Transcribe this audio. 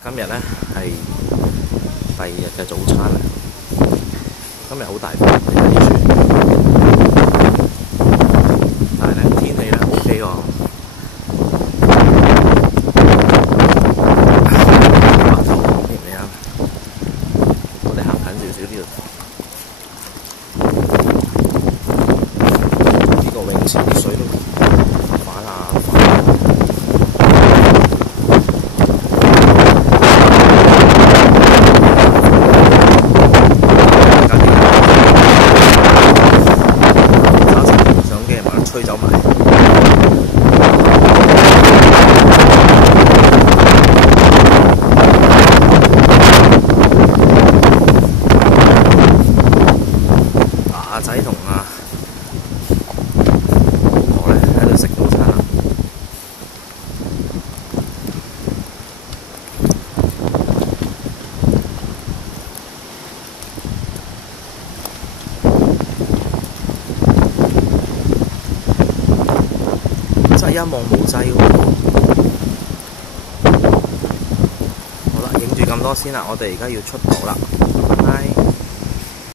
今日咧係第二日嘅早餐啦。今日好大風，你睇住，但係咧天氣咧 OK 喎。白頭黃添你啱，我哋行近少少呢度。呢個泳池啲水都反下反下。吹走埋，阿仔同阿老婆咧喺度食早餐啦。真係一望無際喎。好啦，影住咁多先啦，我哋而家要出島啦。